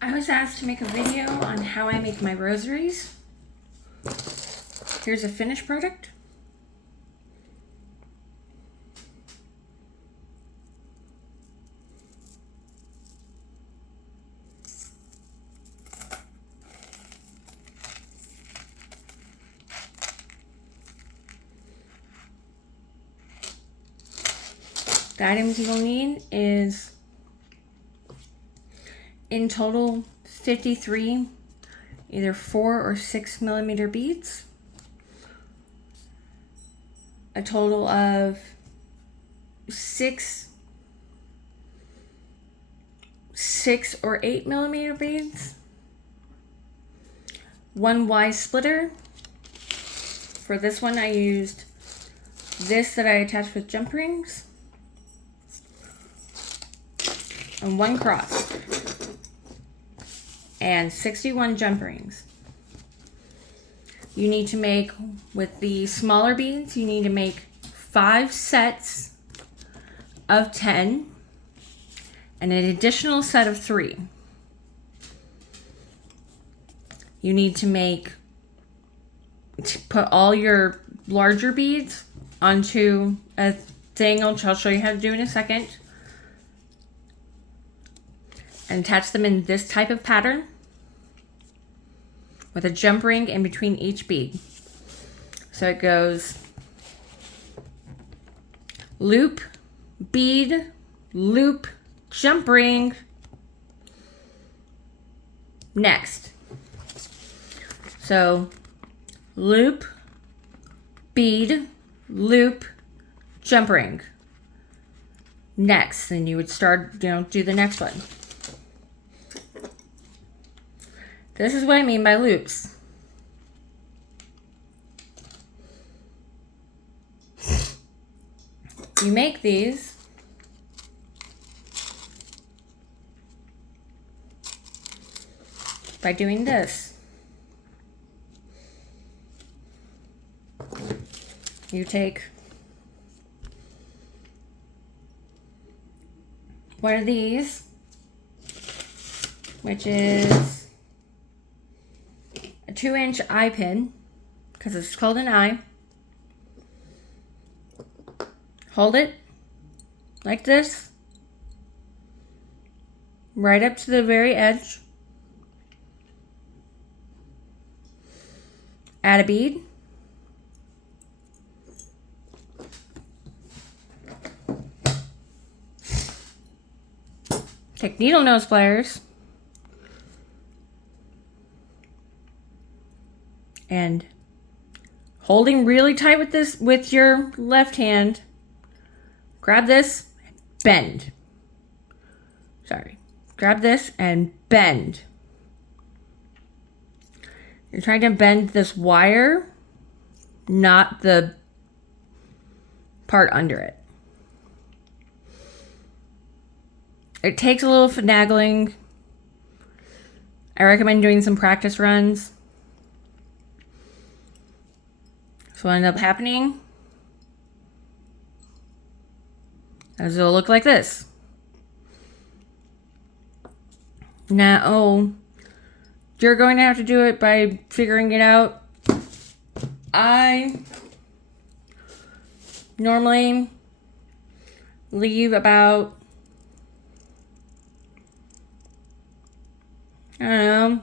I was asked to make a video on how I make my rosaries. Here's a finished product. The items you'll need is in total 53 either 4 or 6 millimeter beads, a total of 6 or 8 millimeter beads, 1 Y splitter. For this one I used this that I attached with jump rings, and 1 cross, and 61 jump rings. You need to make, with the smaller beads, you need to make 5 sets of 10 and an additional set of 3. You need to put all your larger beads onto a thing, which I'll show you how to do in a second, and attach them in this type of pattern with a jump ring in between each bead. So it goes loop, bead, loop, jump ring, next. So loop, bead, loop, jump ring, next. Then you would start, do the next one. This is what I mean by loops. You make these by doing this. You take one of these, which is a 2-inch eye pin, because it's called an eye. Hold it like this, right up to the very edge. Add a bead. Take needle nose pliers and holding really tight with your left hand, grab this, bend. Grab this and bend. You're trying to bend this wire, not the part under it. It takes a little finagling. I recommend doing some practice runs. So what ended up happening is it'll look like this. Now, you're going to have to do it by figuring it out. I normally leave about, I don't know,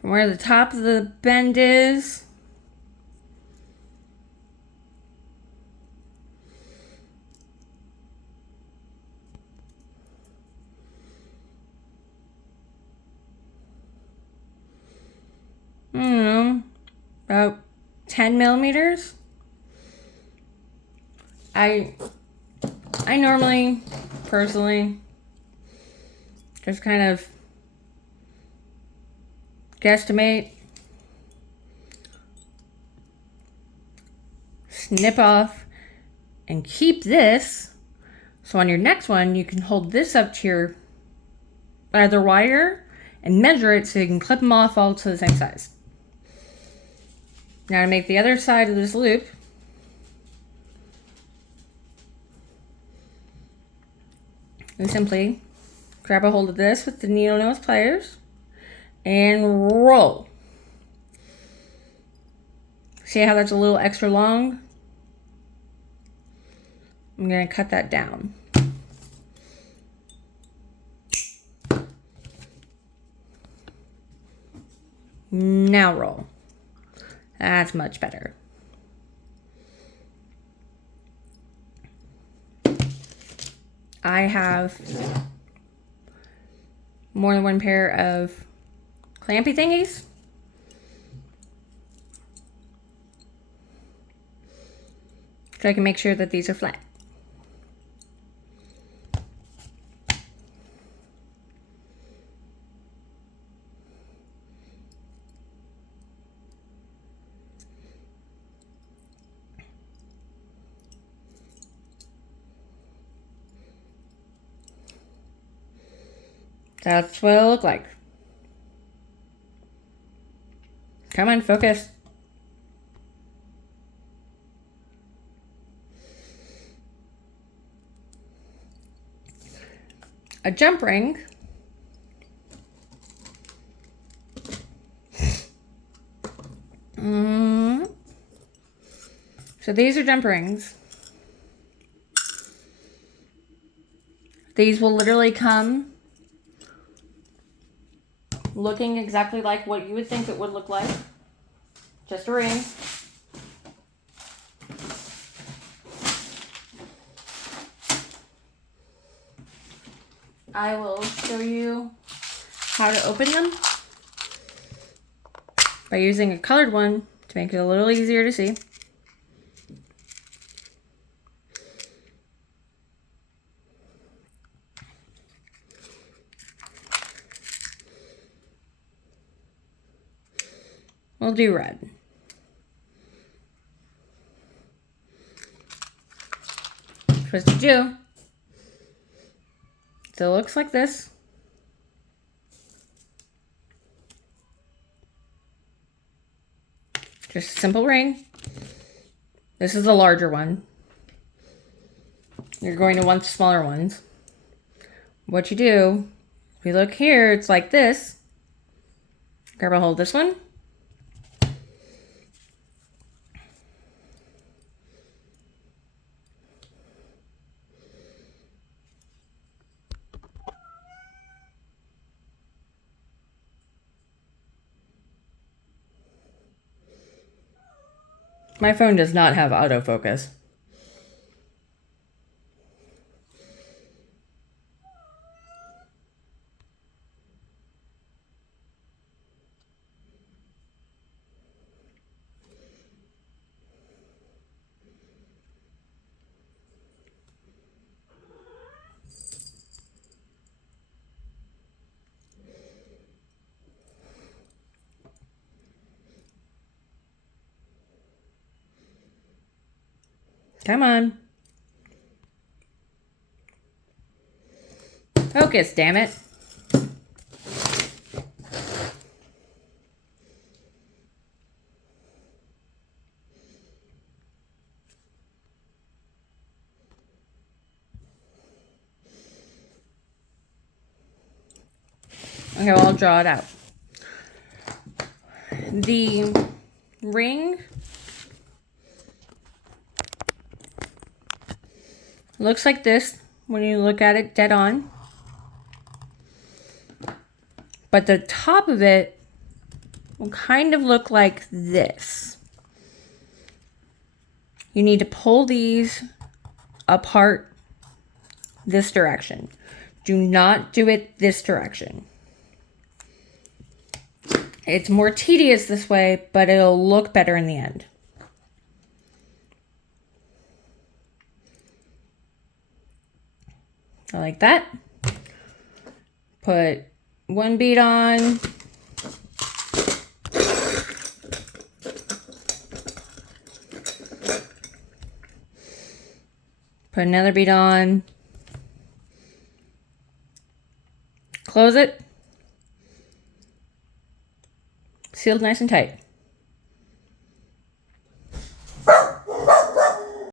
from where the top of the bend is, I don't know, about 10 millimeters. I normally, personally, just kind of guesstimate, snip off, and keep this. So on your next one, you can hold this up to your other wire and measure it so you can clip them off all to the same size. Now to make the other side of this loop, you simply grab a hold of this with the needle nose pliers and roll. See how that's a little extra long? I'm going to cut that down. Now roll. That's much better. I have more than one pair of clampy thingies. So I can make sure that these are flat. That's what it'll look like. Come on, focus. A jump ring so these are jump rings. These will literally come looking exactly like what you would think it would look like. Just a ring. I will show you how to open them by using a colored one to make it a little easier to see. We'll do red. What to do. So it looks like this. Just a simple ring. This is the larger one. You're going to want the smaller ones. What you do, if you look here, it's like this. Grab a hold of this one. My phone does not have autofocus. Come on. Focus, damn it. Okay, well, I'll draw it out. The ring looks like this when you look at it dead on. But the top of it will kind of look like this. You need to pull these apart this direction. Do not do it this direction. It's more tedious this way, but it'll look better in the end. I like that. Put one bead on. Put another bead on. Close it. Sealed nice and tight.